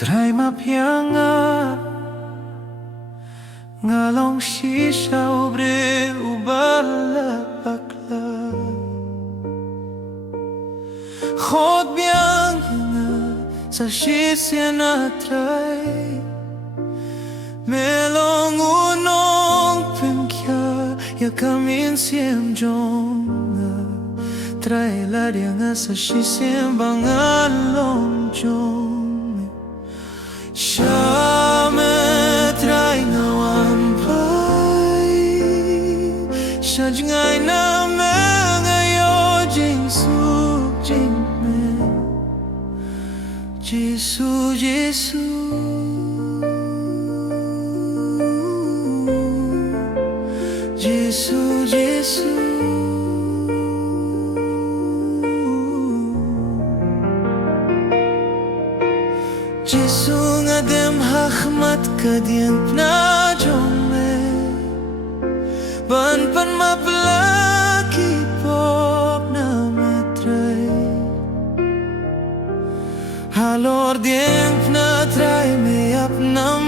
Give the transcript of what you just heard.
Try mapianga ngalong shisha ubre ubala bakla Khod bianga sa shisya na try Melong unong pimkya ya kamin siem jonga Try la dianga sa shisya bangalong jong Shame try ngawan pai Shajngai na me ngayo jing su jing me Jisu Jisu Jisu Jisu Jisu ngadem hakmat kadien na jome Ban pan maplaki pop na matray Halor dien na try me up na